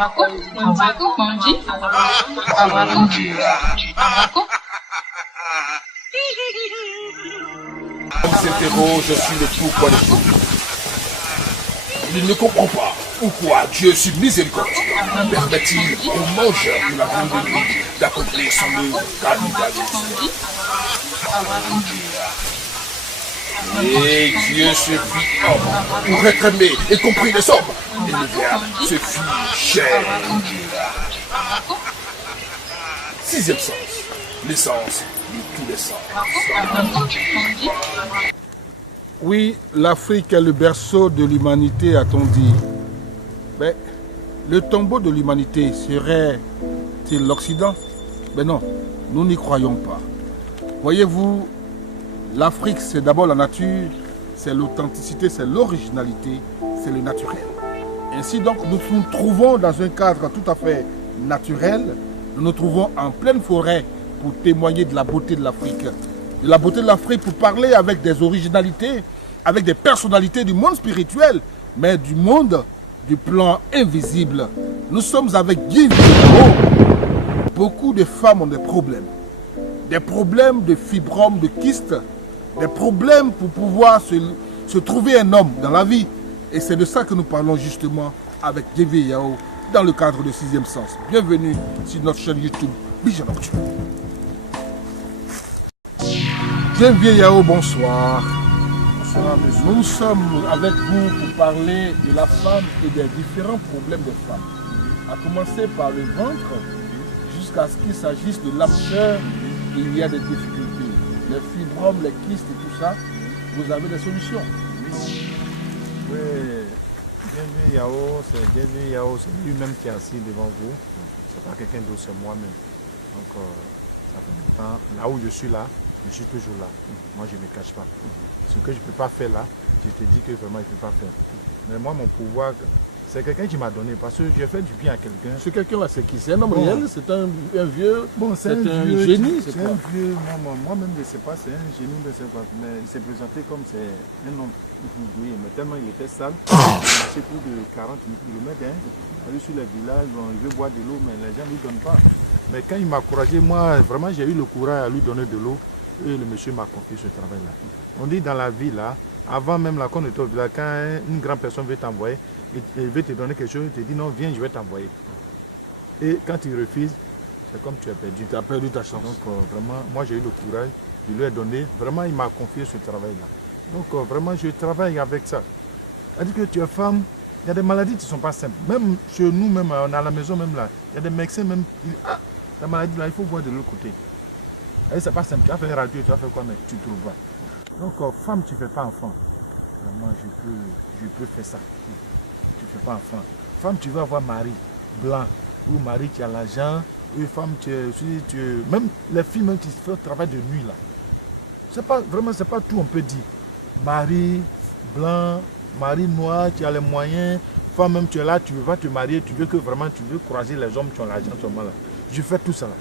Comme s'interroge sur le pourquoi des choses. Il ne comprend pas pourquoi Dieu, sur miséricordieux, permet-il aux mangeurs de la viande de nuit d'accomplir son œuvre cannibalisme. Et Dieu se fit homme pour réclamer et compris les hommes. Et le Verbe se fit chair. Sixième sens, l'essence de tous les sens. Oui, l'Afrique est le berceau de l'humanité, a-t-on dit. Mais le tombeau de l'humanité serait-il l'Occident? Mais non, nous n'y croyons pas. Voyez-vous, l'Afrique, c'est d'abord la nature, c'est l'authenticité, c'est l'originalité, c'est le naturel. Ainsi donc, nous nous trouvons dans un cadre tout à fait naturel. Nous nous trouvons en pleine forêt pour témoigner de la beauté de l'Afrique. De la beauté de l'Afrique pour parler avec des originalités, avec des personnalités du monde spirituel, mais du monde du plan invisible. Nous sommes avec Guy Villero. Beaucoup de femmes ont des problèmes de fibromes, de kystes, des problèmes pour pouvoir se trouver un homme dans la vie. Et c'est de ça que nous parlons justement avec Guy Yao dans le cadre de Sixième Sens. Bienvenue sur notre chaîne YouTube Vision Nocturne. Guy Yao, bonsoir. Bonsoir, monsieur. Nous sommes avec vous pour parler de la femme et des différents problèmes des femmes. À commencer par le ventre, jusqu'à ce qu'il s'agisse de l'âme sœur, il y a des difficultés. Les fibromes, les kystes et tout ça, vous avez des solutions. Oui, Bienvenue Yao, c'est lui-même qui est assis devant vous. C'est pas quelqu'un d'autre, c'est moi-même. Donc, ça fait longtemps. Là où je suis là, je suis toujours là. Moi, je ne me cache pas. Ce que je ne peux pas faire là, je te dis que vraiment, je ne peux pas faire. Mais moi, mon pouvoir, c'est quelqu'un qui m'a donné, parce que j'ai fait du bien à quelqu'un. Ce quelqu'un-là, c'est qui? C'est un homme réel? C'est un vieux? Bon, c'est un vieux génie? C'est un vieux, moi-même, je ne sais pas, c'est un génie, je ne sais pas. Mais il s'est présenté comme c'est un homme. Oui, mais tellement il était sale, il marchait plus de 40 km. Aller sur les villages, il veut boire de l'eau, mais les gens ne lui donnent pas. Mais quand il m'a encouragé, moi, vraiment, j'ai eu le courage à lui donner de l'eau. Et le monsieur m'a confié ce travail-là. On dit dans la vie, là, avant même là, quand on était au village, quand une grande personne veut t'envoyer, il veut te donner quelque chose, il te dit non, viens, je vais t'envoyer. Et quand il refuse, c'est comme tu as perdu. Tu as perdu ta chance. Donc vraiment, moi j'ai eu le courage, je lui ai donné, vraiment il m'a confié ce travail-là. Donc vraiment, je travaille avec ça. C'est-à-dire que tu es femme, il y a des maladies qui ne sont pas simples. Même chez nous, même à la maison, même là, il y a des médecins même qui disent, ah, la maladie là, il faut voir de l'autre côté. C'est pas simple, tu as fait radio, tu as fait quoi, mais tu ne trouves pas. Donc, femme, tu ne fais pas enfant. Vraiment, je peux faire ça. Tu ne fais pas enfant. Femme, tu veux avoir mari blanc, ou mari qui a l'argent, ou femme, même les filles même qui font le travail de nuit là. C'est pas, vraiment, c'est pas tout, on peut dire. Mari blanc, mari noir, tu as les moyens. Femme, même tu es là, tu veux pas te marier, tu veux que vraiment, tu veux croiser les hommes qui ont l'argent seulement là. Je fais tout ça là.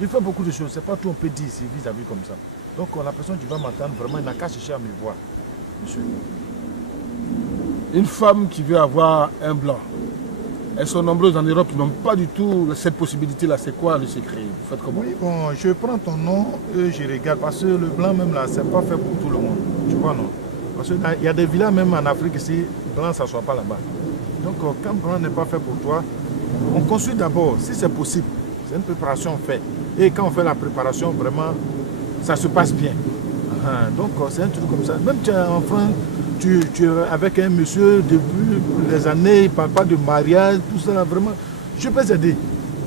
Je fais beaucoup de choses, c'est pas tout on peut dire ici vis-à-vis comme ça. Donc la personne qui va m'entendre, vraiment, il n'a qu'à chercher à me voir. Monsieur. Une femme qui veut avoir un blanc, elles sont nombreuses en Europe qui n'ont pas du tout cette possibilité-là. C'est quoi le secret? Vous faites comment? Oui, bon, je prends ton nom et je regarde, parce que le blanc même là, c'est pas fait pour tout le monde. Tu vois, non? Parce qu'il y a des villages même en Afrique ici, blanc, ça ne soit pas là-bas. Donc quand blanc n'est pas fait pour toi, on construit d'abord, si c'est possible. C'est une préparation faite. Et quand on fait la préparation, vraiment, ça se passe bien. Donc, c'est un truc comme ça. Même tu es enfant, tu es avec un monsieur depuis des années, il ne parle pas de mariage, tout ça, vraiment. Je peux t'aider.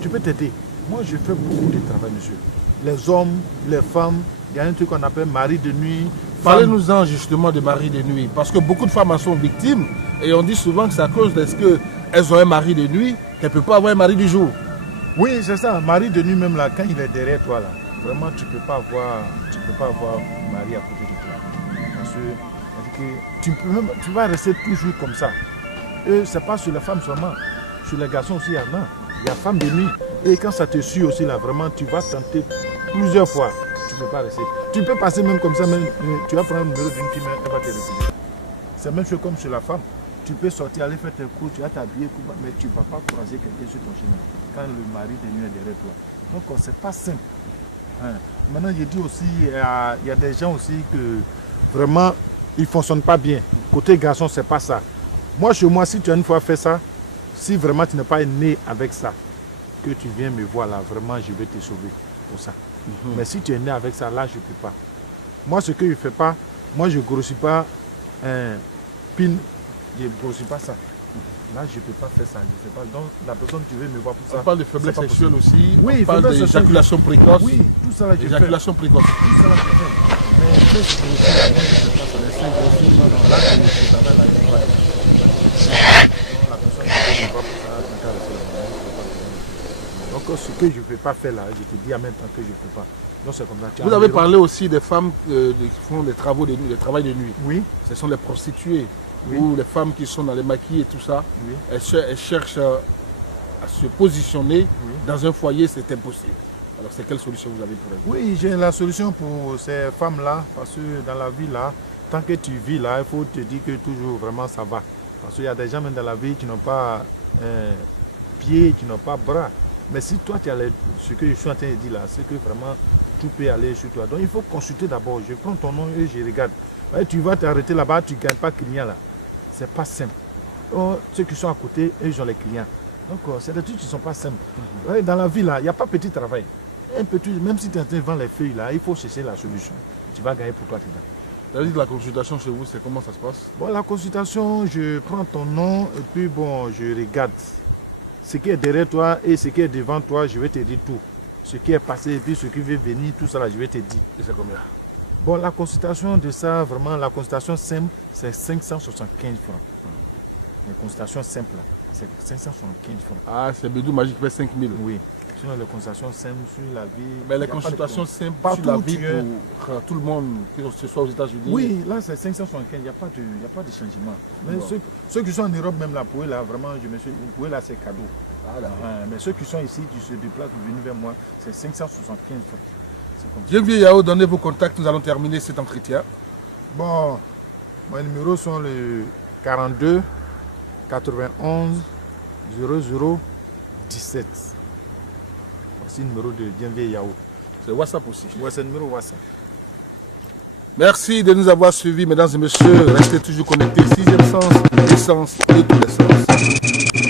Tu peux t'aider. Moi, je fais beaucoup de travail, monsieur. Les hommes, les femmes, il y a un truc qu'on appelle mari de nuit. Parlez-nous-en justement de mari de nuit. Parce que beaucoup de femmes en sont victimes. Et on dit souvent que c'est à cause de ce qu'elles ont un mari de nuit qu'elles ne peuvent pas avoir un mari du jour. Oui, c'est ça. Mari de nuit, même là, quand il est derrière toi, là, vraiment, tu ne peux pas avoir mari à côté de toi. Parce que tu vas rester toujours comme ça. Et ce n'est pas sur les femmes seulement. Sur les garçons aussi, il y en a. Il y a femme de nuit. Et quand ça te suit aussi, là, vraiment, tu vas tenter plusieurs fois. Tu ne peux pas rester. Tu peux passer même comme ça, même, tu vas prendre le numéro d'une fille, elle va te refuser. C'est la même chose comme sur la femme. tu peux sortir, aller faire tes cours, tu vas t'habiller, mais tu ne vas pas croiser quelqu'un sur ton chemin quand le mari de nuit est derrière toi. Donc, c'est pas simple. Hein. Maintenant, je dis aussi, il y a des gens aussi que vraiment, ils ne fonctionnent pas bien. Côté garçon, c'est pas ça. Moi, chez moi, si tu as une fois fait ça, si vraiment tu n'es pas né avec ça, que tu viens me voir là, vraiment, je vais te sauver pour ça. Mais si tu es né avec ça, là, je ne peux pas. Moi, ce que je ne fais pas, moi, je ne grossis pas un pin, je ne grossis pas ça. Là, je ne peux pas faire ça. Je sais pas. Donc, la personne, tu veux me voir pour ça. On parle de faiblesse sexuelle aussi. Oui, on parle d'éjaculation précoce. Oui, tout ça là, je fais. Éjaculation précoce. Tout ça là, je fais. Mais je grossis, là, moi, je ne fais pas ça. Les seins grossis, non, là, je ne fais pas. Là, je ne fais pas. Donc, la personne, tu veux me voir pour ça, je ne fais pas. Donc, ce que je ne peux pas faire là, je te dis en même temps que je ne peux pas. Donc, c'est comme ça. Vous avez parlé aussi des femmes qui font des travaux de nuit, des travails de nuit. Oui. Ce sont les prostituées. Oui. Ou les femmes qui sont dans les maquis et tout ça. Oui. Elles cherchent à se positionner dans un foyer, c'est impossible. Alors, c'est quelle solution vous avez pour elles? Oui, j'ai la solution pour ces femmes-là, parce que dans la vie là, tant que tu vis là, il faut te dire que toujours vraiment ça va. Parce qu'il y a des gens même dans la vie qui n'ont pas pieds, qui n'ont pas bras. Mais si toi tu as ce que je suis en train de dire là, c'est que vraiment tout peut aller sur toi. Donc il faut consulter d'abord. Je prends ton nom et je regarde. Ouais, tu vas t'arrêter là-bas, tu ne gagnes pas client là. C'est pas simple. Oh, ceux qui sont à côté, eux, ils ont les clients. Donc c'est des trucs qui ne sont pas simples. Ouais, dans la vie là, il n'y a pas petit travail. Un petit, même si tu es en train de vendre les feuilles là, il faut chercher la solution. Tu vas gagner pour toi dedans. C'est-à-dire que la consultation chez vous, c'est comment ça se passe? Bon, la consultation, je prends ton nom et puis bon, je regarde. Ce qui est derrière toi et ce qui est devant toi, je vais te dire tout. Ce qui est passé et puis ce qui va venir, tout ça là, je vais te dire. Et c'est combien? Bon, la consultation de ça, vraiment, la consultation simple, c'est 575 francs. La consultation simple, c'est 575 francs. Ah, c'est Bédou Magique fait 5000. Oui. Sinon, les consultations simples sur la vie. Mais les consultations simples partout sur la vie tu es. pour tout le monde, que ce soit aux États-Unis. Oui, là c'est 575, il n'y a pas de changement. Mais Bon. ceux qui sont en Europe, même là, pour eux, là, vraiment, pour eux, là, c'est cadeau. Ah, d'accord. Mais ceux qui sont ici, qui se déplacent pour venir vers moi, c'est 575 francs. C'est comme ça. Geneviève Yao, donnez vos contacts, nous allons terminer cet entretien. Bon, mes numéros sont le 42 91 00 17. Voici le numéro de Geneviève Yao. C'est WhatsApp aussi. Ouais, c'est le numéro WhatsApp. Merci de nous avoir suivis, mesdames et messieurs. Restez toujours connectés. 6e sens, l'essence de tous les sens.